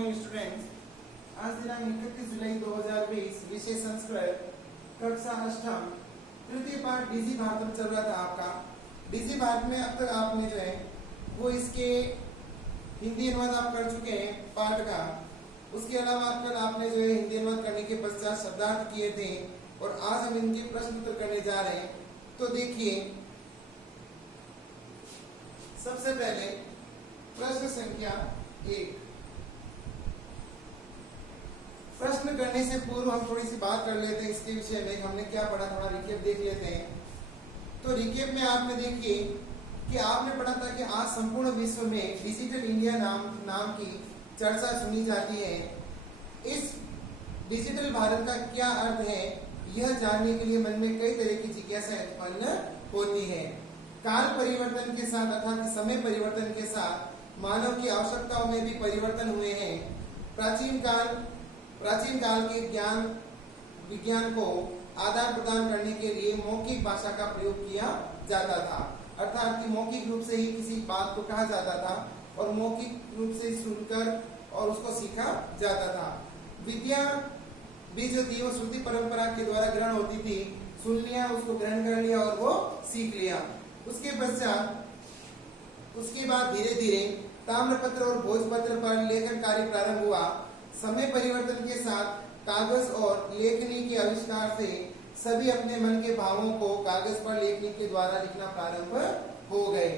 Morning students. आज दिनांक 31 जुलाई 2020, विषय संस्कृत, कक्षा अष्टम, तृतीय पाठ डीजी भारत में चल रहा था आपका। डीजी भारत में अब तक आपने जो है वो इसके हिंदी अनुवाद आप कर चुके हैं पाठ का। उसके अलावा कल आपने जो है हिंदी अनुवाद करने के पश्चात शब्दार्थ किए थे और आज हम इनके प्रश्न उत्तर करने जा रहे हैं। तो देखिए, सबसे पहले प्रश्न संख्या 1। प्रश्न करने से पूर्व हम थोड़ी सी बात कर लेते हैं इसके विषय में, हमने क्या पढ़ा, थोड़ा रिकेप देख लेते हैं। तो रिकेप में आपने देखिए कि आपने पढ़ा था कि आज संपूर्ण विश्व में डिजिटल इंडिया नाम की चर्चा सुनी जाती है। इस डिजिटल भारत का क्या अर्थ है, यह जानने के लिए मन में कई तरह की जिज्ञासा उत्पन्न होती है। काल परिवर्तन के साथ अर्थात समय परिवर्तन के साथ मानव की आवश्यकताओं में भी परिवर्तन हुए हैं। प्राचीन काल के विज्ञान को आदान प्रदान करने के लिए मौखिक भाषा का प्रयोग किया जाता था, अर्थात कि मौखिक रूप से ही किसी बात को कहा जाता था और मौखिक रूप से सुनकर और उसको सीखा जाता था। विद्या भी जो थी वो श्रुति परंपरा के द्वारा ग्रहण होती थी, सुन लिया, उसको ग्रहण कर लिया और वो सीख लिया। उसके पश्चात उसके बाद धीरे धीरे ताम्रपत्र और भोजपत्र पर लेखन कार्य प्रारंभ हुआ। समय परिवर्तन के साथ कागज और लेखनी के आविष्कार से सभी अपने मन के भावों को कागज पर लेखनी के द्वारा लिखना प्रारंभ हो गए।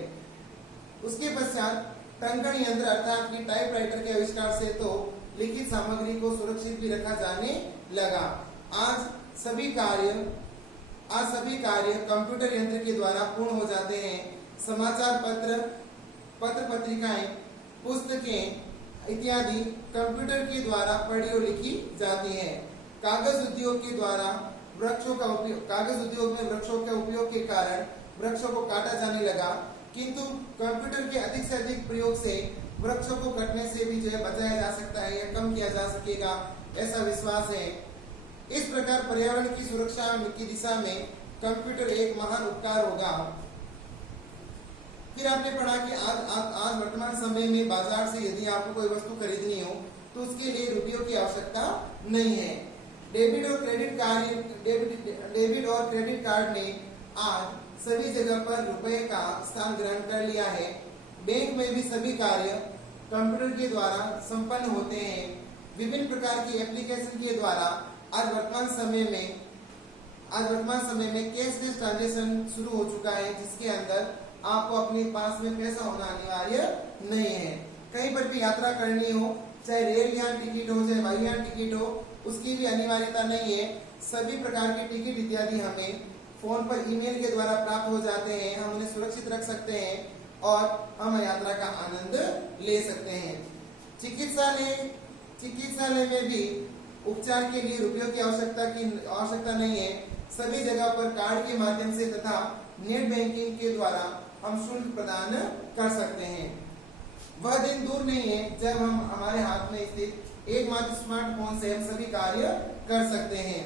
उसके पश्चात टंकण यंत्र अर्थात कि टाइपराइटर के आविष्कार से तो लिखित सामग्री को सुरक्षित भी रखा जाने लगा। आज सभी कार्य कंप्यूटर यंत्र के द्वारा पूर्ण हो जाते हैं। समाचार पत्र पत्रिकाएं, पुस्तकें इत्यादि कंप्यूटर के द्वारा पढ़ी और लिखी जाती हैं। कागज उद्योग में वृक्षों के उपयोग के कारण वृक्षों को काटा जाने लगा, किंतु कंप्यूटर के अधिक से अधिक प्रयोग से वृक्षों को कटने से भी जो है बचाया जा सकता है या कम किया जा सकेगा, ऐसा विश्वास है। इस प्रकार पर्यावरण की सुरक्षा की दिशा में कंप्यूटर एक महान उपकार होगा। फिर आपने पढ़ा कि आज वर्तमान समय में बाजार से यदि आपको कोई वस्तु खरीदनी हो तो उसके लिए रुपयों की आवश्यकता नहीं है। डेबिट और क्रेडिट कार्ड ने आज सभी जगह पर रुपए का स्थान ग्रहण कर लिया है। बैंक में भी सभी कार्य कंप्यूटर के द्वारा संपन्न होते हैं। विभिन्न प्रकार की एप्लीकेशन के द्वारा आज वर्तमान समय में कैशलेस ट्रांजैक्शन शुरू हो चुका है, जिसके अंदर आपको अपने पास में पैसा होना अनिवार्य नहीं है। कहीं पर भी यात्रा करनी हो, चाहे रेल यान टिकट हो चाहे वायु यान टिकट हो, उसकी भी अनिवार्यता नहीं है। सभी प्रकार के टिकट इत्यादि हमें फोन पर ईमेल के द्वारा प्राप्त हो जाते हैं। हम उन्हें सुरक्षित रख सकते हैं और हम यात्रा का आनंद ले सकते हैं। चिकित्सालय में भी उपचार के लिए रुपयों की आवश्यकता नहीं है। सभी जगह पर कार्ड के माध्यम से तथा नेट बैंकिंग के द्वारा हम शुल्क प्रदान कर सकते हैं। वह दिन दूर नहीं है जब हम हमारे हाथ में स्थित एकमात्र स्मार्टफोन से हम सभी कार्य कर सकते हैं।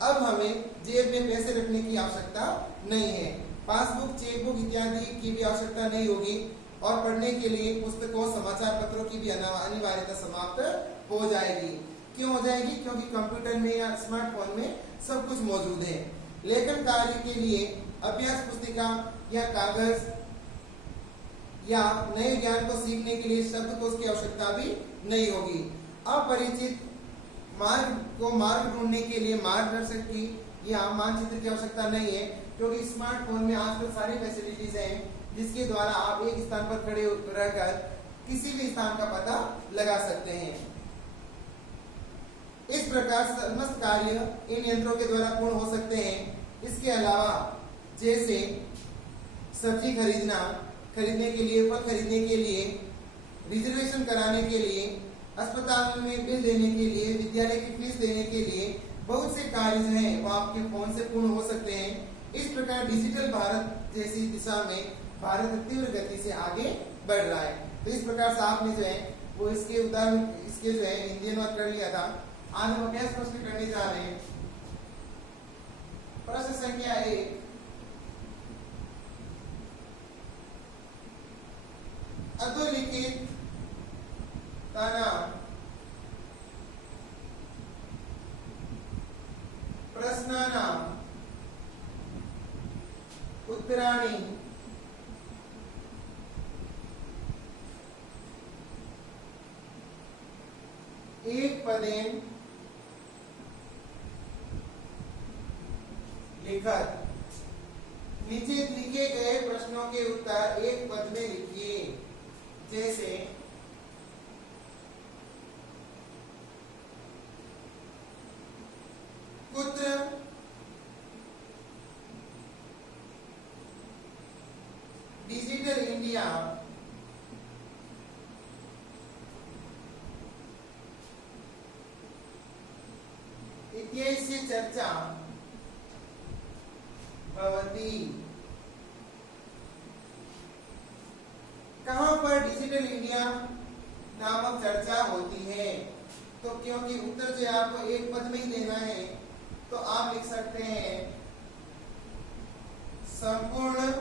अब हमें जेब में पैसे रखने की आवश्यकता नहीं है। पासबुक, चेकबुक इत्यादि की भी आवश्यकता नहीं होगी और पढ़ने के लिए पुस्तकों, समाचार पत्रों की भी अनिवार्यता समाप्त हो जाएगी। क्यों हो जाएगी? क्योंकि कंप्यूटर में या स्मार्टफोन में सब कुछ मौजूद है। लेखन कार्य के लिए अभ्यास पुस्तिका या कागज या नए ज्ञान को सीखने के लिए शब्दकोश की आवश्यकता भी नहीं होगी। अपरिचित मार्ग ढूंढने के लिए मार्गदर्शक की या मानचित्र की आवश्यकता नहीं है, क्योंकि स्मार्टफोन में आजकल सारी फैसिलिटीज हैं जिसके द्वारा आप एक स्थान पर खड़े रहकर किसी भी स्थान का पता लगा सकते हैं। इस प्रकार समस्त कार्य इन यंत्रों के द्वारा पूर्ण हो सकते हैं। इसके अलावा जैसे सब्जी खरीदने के लिए, फल खरीदने के लिए, रिजर्वेशन कराने के लिए, अस्पताल में बिल देने के लिए, विद्यालय की फीस देने के लिए बहुत से कार्य हैं वो आपके फोन से पूर्ण हो सकते हैं। इस प्रकार डिजिटल भारत जैसी दिशा में भारत तीव्र गति से आगे बढ़ रहा है। तो इस प्रकार से आपने जो है वो इसके जो है हिंदी अनुवाद कर लिया था। आज हम अभ्यास प्रश्न करने जा रहे हैं। प्रश्न संख्या 1। अधोलिखित का नाम उत्तराणी एक पदेन लिखत। नीचे लिखे गए प्रश्नों के उत्तर एक पद में लिखिए। जैसे कुत्र डिजिटल इंडिया इत्यस्य चर्चा भवति। कहां पर डिजिटल इंडिया नामक चर्चा होती है? तो क्योंकि उत्तर जो आपको एक पद में ही देना है तो आप लिख सकते हैं संपूर्ण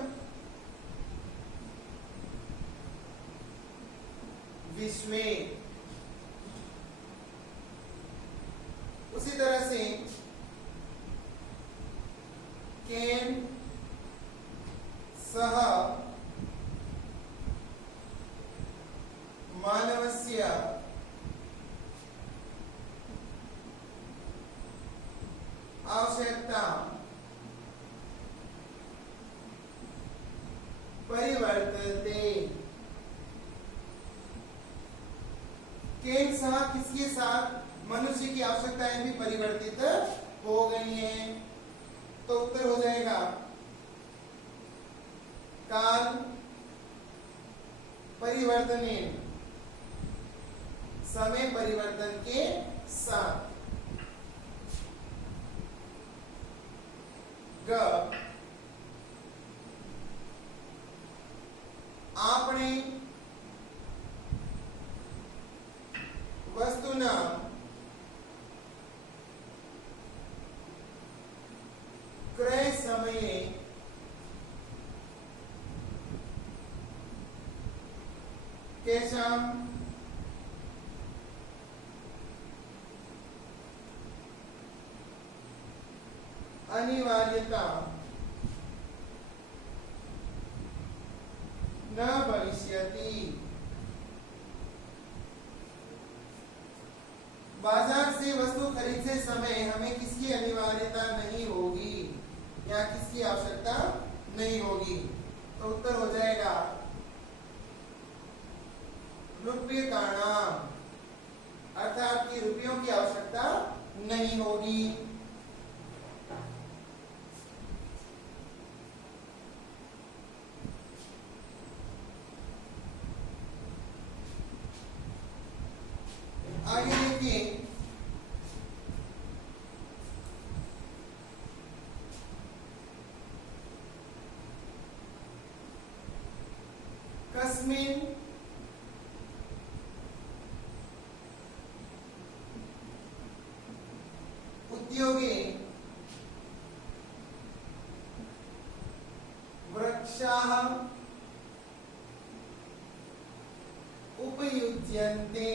विश्व। उसी तरह से केन सह मानवस्य आवश्यकता परिवर्तते। केन सह किसके साथ? मनुष्य की आवश्यकताएं भी परिवर्तित हो गई हैं। तो उत्तर हो जाएगा काल परिवर्तने, समय परिवर्तन के साथ। ग आपने वस्तुना क्रय समये केषां अनिवार्यता न भविष्यति। बाजार से वस्तु खरीदते समय हमें किसकी अनिवार्यता नहीं होगी या किसकी आवश्यकता नहीं होगी? तो उत्तर हो जाएगा रूप्यकाणाम, अर्थात कि रुपयों की आवश्यकता नहीं होगी। आगे देखिए कस्मिन् उद्योगे वृक्षाः उपयुज्यन्ते।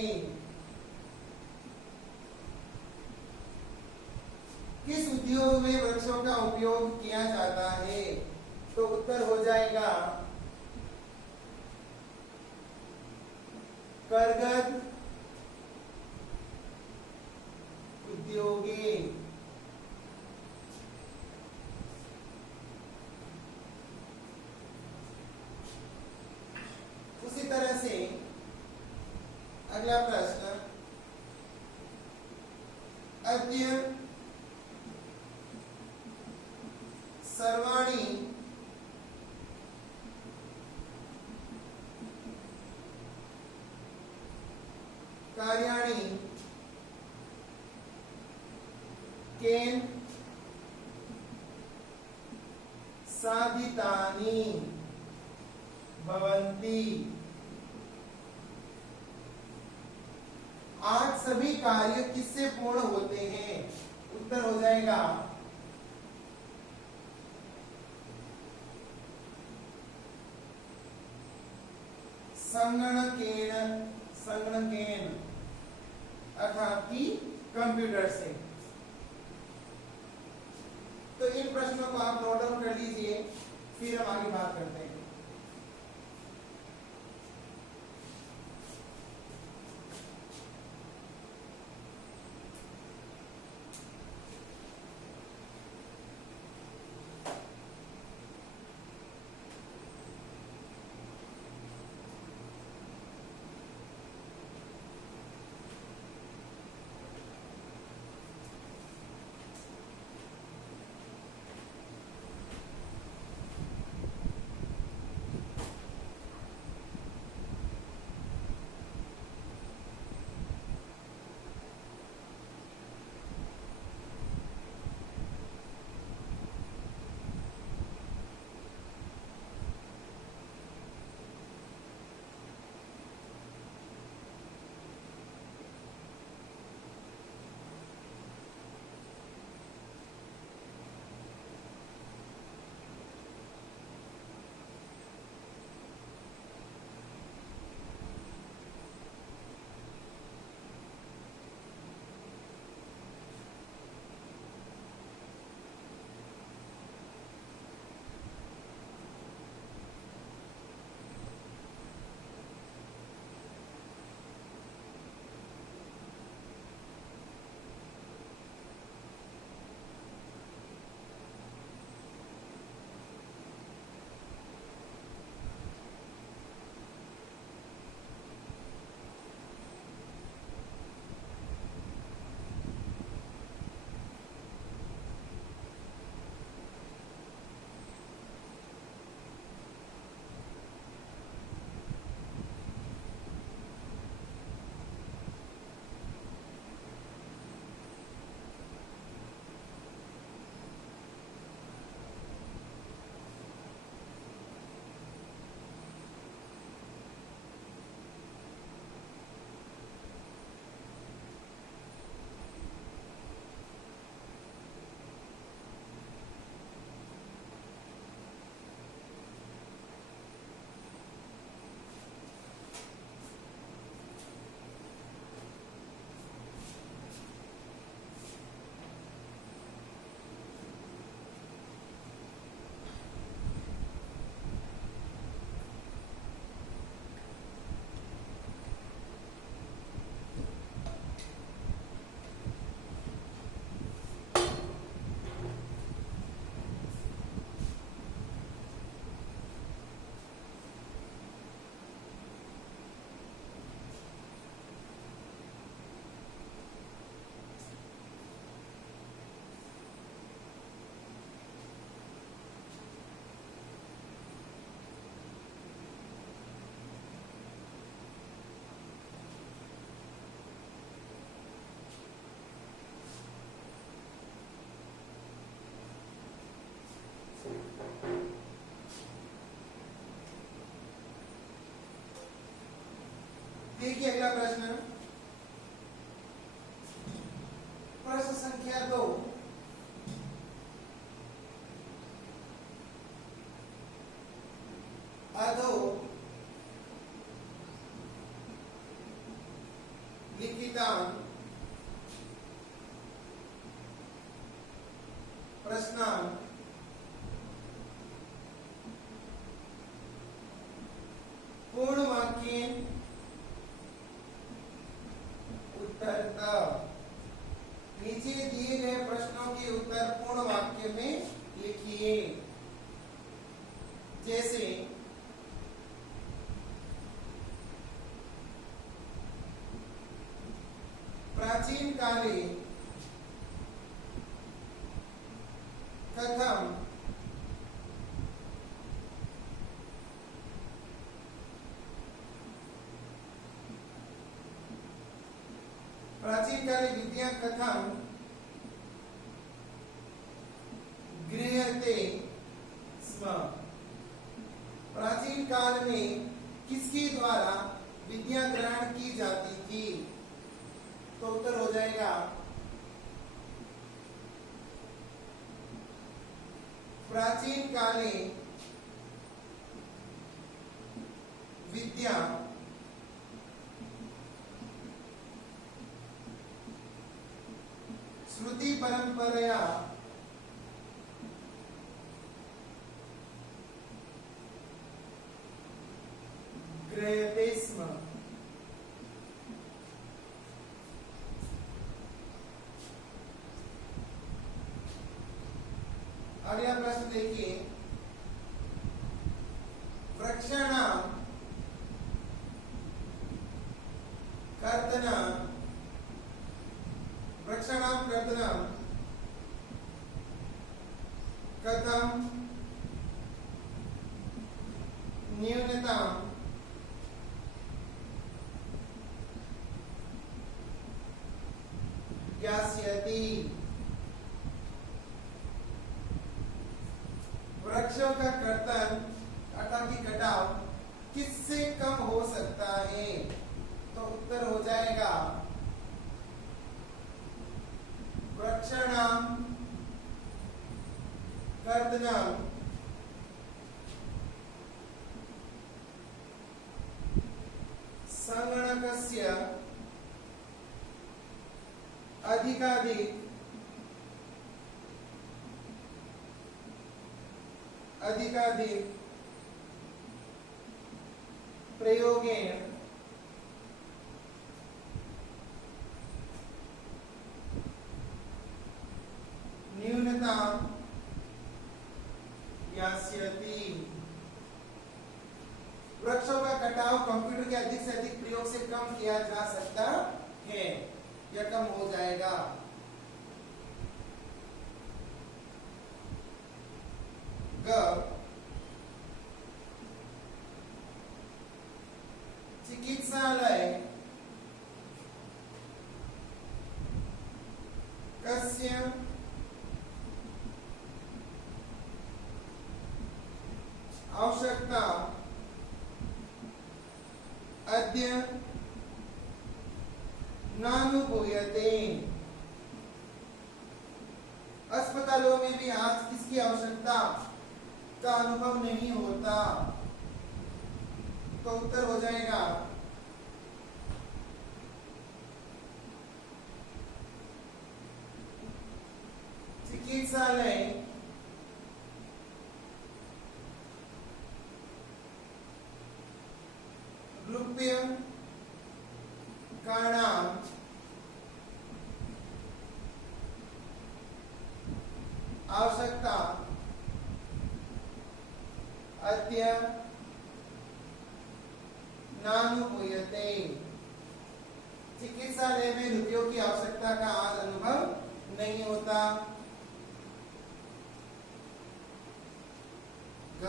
किस उद्योग में वृक्षों का उपयोग किया जाता है? तो उत्तर हो जाएगा करगद उद्योगे। उसी तरह से अगला प्रश्न, अद्य सर्वाणि कार्याणि केन साधितानि भवन्ति। आज सभी कार्य किससे पूर्ण होते हैं? उत्तर हो जाएगा संगणकेन, संगणकेन अर्थात कि कंप्यूटर से। तो इन प्रश्नों को आप नोट डाउन कर लीजिए। फिर हम आगे बात करते हैं। देखिए अगला प्रश्न, प्रश्न संख्या 2। अधो लिखितान् प्रश्नान् पूर्णवाक्येन उत्तरतः। नीचे दिए गए प्रश्नों के उत्तर पूर्ण वाक्य में लिखिए। जैसे प्राचीन काले कथम प्राचीन काले विद्या कथम गृह्यते स्म। प्राचीन काल में किसके द्वारा विद्या ग्रहण की जाती थी? तो उत्तर हो जाएगा प्राचीन काले विद्या श्रुति परंपरया अगला प्रश्न देखिए, वृक्षाणां कर्तनं कथं न्यूनतां ज्ञास्यति। वृक्षों का कर्तन अर्थात कि कटाव किससे कम हो सकता है? तो उत्तर हो जाएगा वृक्षाणां कर्तनं संगणकस्य अधिकाधिक प्रयोगेण न्यूनतां ज्ञास्यति। वृक्षों का कटाव कंप्यूटर के अधिक से अधिक प्रयोग से कम किया जा सकता है या कम हो जाएगा। ग चिकित्सालय कस्य आवश्यकता अद्य नानुभूयते। अस्पतालों में भी आज किसकी आवश्यकता का अनुभव नहीं होता? तो उत्तर हो जाएगा चिकित्सालय रूप्यकाणां आवश्यकता अद्य नानुभूयते। चिकित्सालय में रुपयों की आवश्यकता का आज अनुभव नहीं होता। ग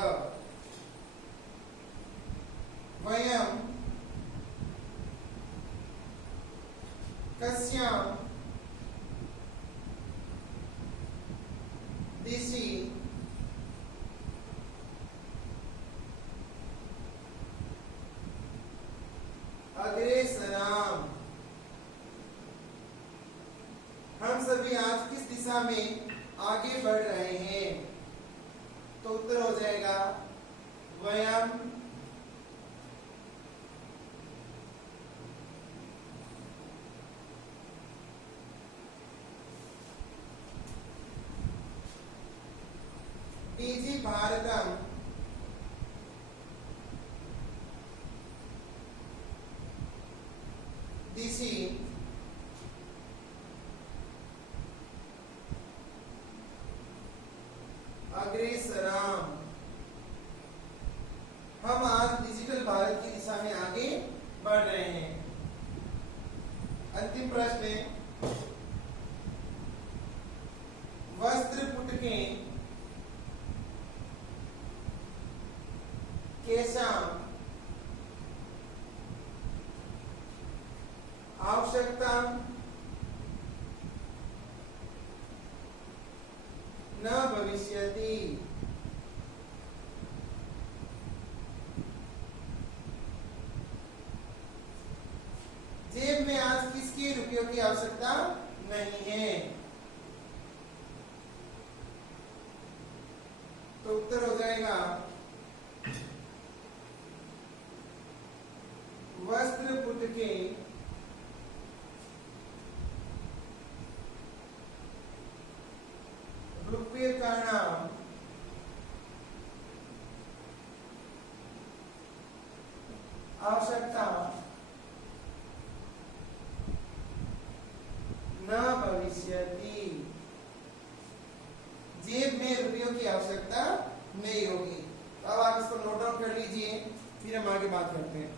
वयं कस्यां दिशि अग्रेसराम। हम सभी आज किस दिशा में आगे बढ़ रहे हैं? तो उत्तर हो जाएगा वयं डीजी भारतम दिशि अग्रेसराम। हम आज डिजिटल भारत की दिशा में आगे बढ़ रहे हैं। अंतिम प्रश्न है, वस्त्र पुटकें केशां आवश्यकता न भविष्यति। जेब में आज किसकी रुपयों की आवश्यकता नहीं है? तो उत्तर हो जाएगा वस्त्र पुटकें रूप्यकाणां आवश्यकता फिर हम आगे बात करते हैं।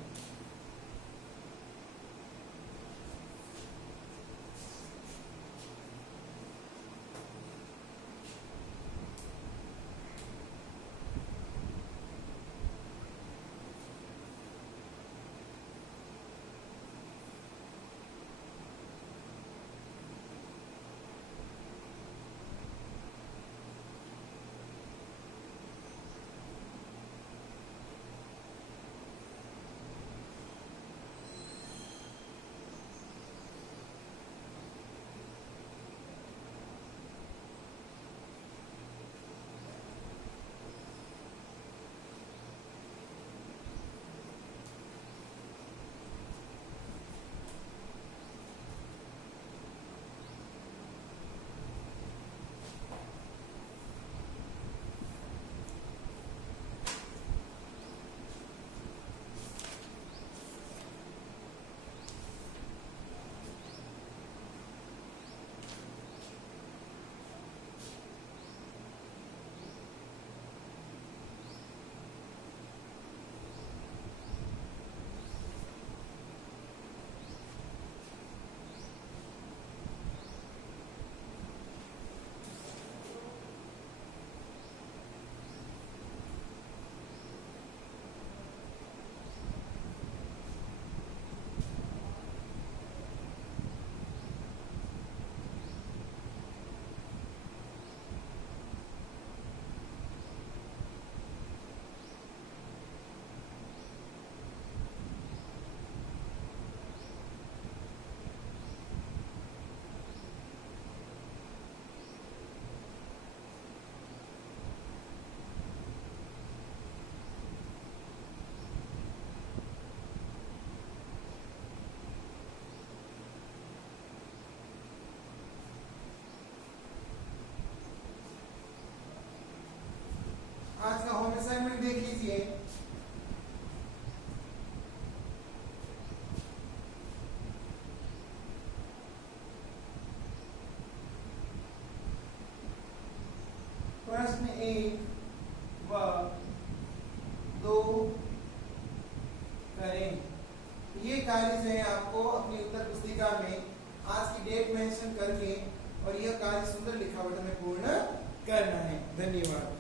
आज का होम असाइनमेंट देख लीजिए। प्रश्न 1 व 2 करें। ये कार्य जो है आपको अपनी उत्तर पुस्तिका में आज की डेट मेंशन करके और यह कार्य सुंदर लिखावट में पूर्ण करना है। धन्यवाद।